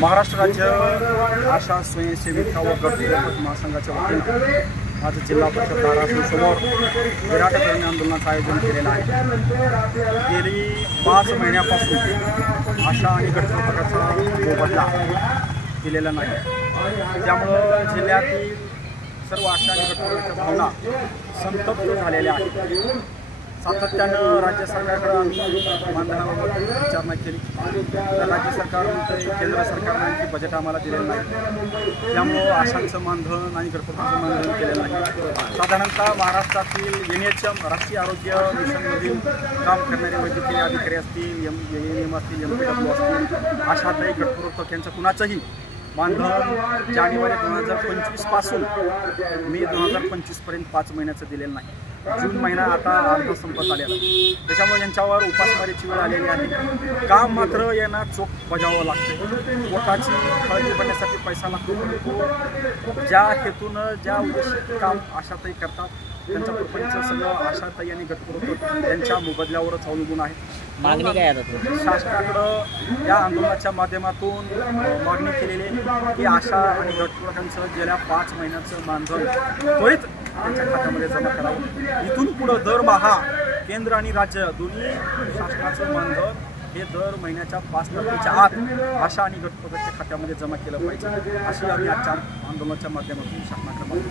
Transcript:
महाराष्ट्र राज्य आशा स्वयंसेविका व गट महासंघाच्या वतीने आज जिल्हा परिषद धाराशिवसमोर विराटकरणी आंदोलनाचं आयोजन केलेलं आहे। गेली 5 महिन्यापासून आशा आणि गटप्रवर्तकाचा मोबदला दिलेला नाही, त्यामुळं जिल्ह्यातील सर्व आशा आणि गटप्रवर्तकाच्या भावना संतप्त झालेल्या आहेत। सातत्यानं राज्य सरकारकडे आम्ही मानधनाबाबत विचारणा केली, तर राज्य सरकार केंद्र सरकारने आणखी बजेट आम्हाला दिलेलं नाही, त्यामुळं आशांचं मानधन आणि गटप्रवर्तकाचं मानधन केलेलं नाही। साधारणतः महाराष्ट्रातील NHM राष्ट्रीय आरोग्य मिशनमधील काम करणारे वैद्यकीय अधिकारी असतील, ANM असतील, MPW असतील, आशाताई गटप्रवर्तक यांचं कुणाचंही मानधन जानेवारी 2025 पासून मे 2025 पर्यंत 5 महिन्याचं दिलेलं नाही। जून महिना आता अर्धा संपत आलेला, त्याच्यामुळे यांच्यावर उपासमारीची वेळ आलेली आहे। काम मात्र यांना चोख बजावावं लागतं। पोटाची खळगी भरण्यासाठी पैसा लागतो। ज्या हेतून ज्या उद्देशाने काम आशाताई करतात त्यांच्या प्रपंच सगळं आशाताई आणि गटप्रवर्तक यांच्या मोबदल्यावरच अवलंबून आहे। मागणी काय आता शासनाकडं या आंदोलनाच्या माध्यमातून मागणी केलेली आहे की आशा आणि गटप्रवर्तकांचं गेल्या 5 महिन्याचं मानधन त्वरित त्यांच्या खात्यामध्ये जमा करावं। इथून पुढं दरमहा केंद्र आणि राज्य दोन्ही शासनाचं मानधन हे दर महिन्याच्या 5 तारखेच्या आत आशा आणि गटप्रवर्तकांच्या खात्यामध्ये जमा केलं पाहिजे, अशी आम्ही आजच्या आंदोलनाच्या माध्यमातून शासनाकडे मागणी